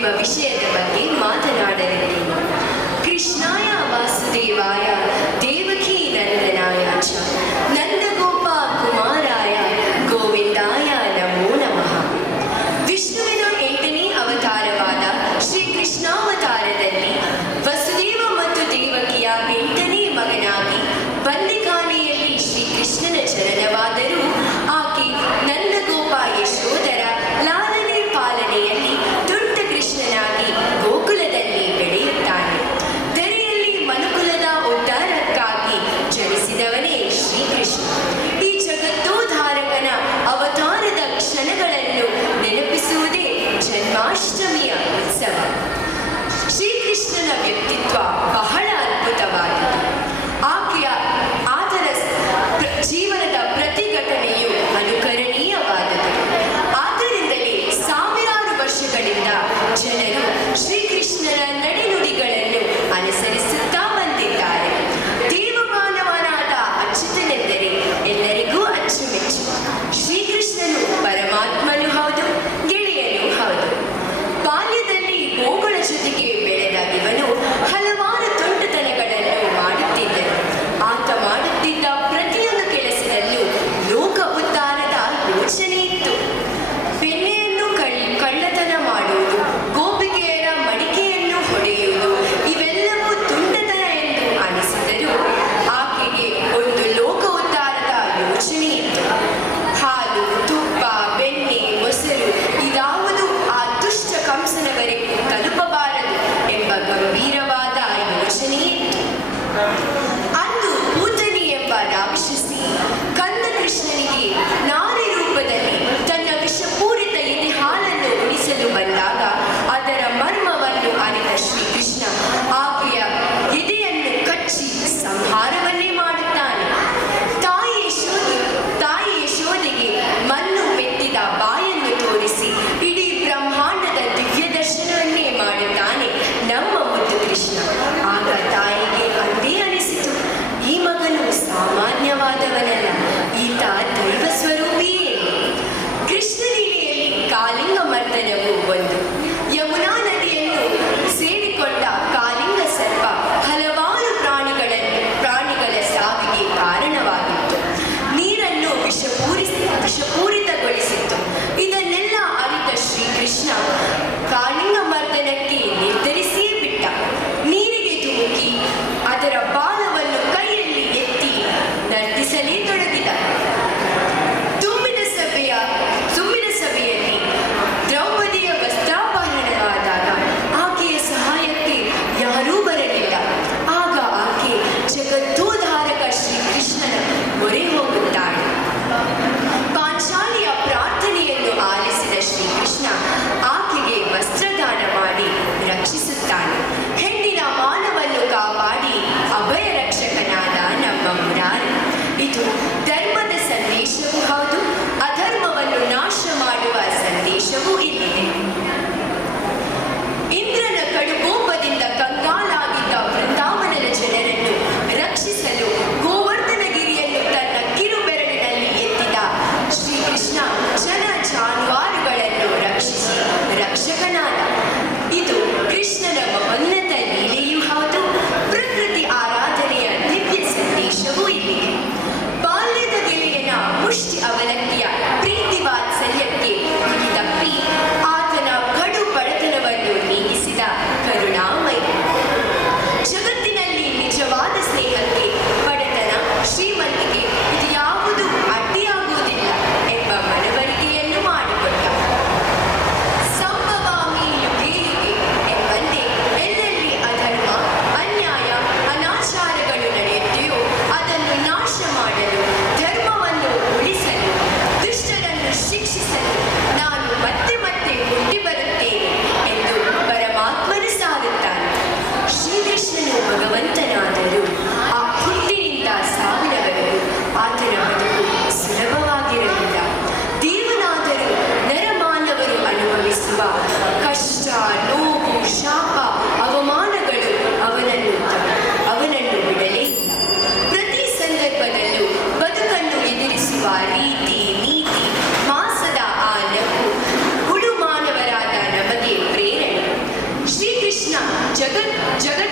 ಎಂಬ ವಿಷಯದ ಬಗ್ಗೆ ಮಾತನಾಡ जगत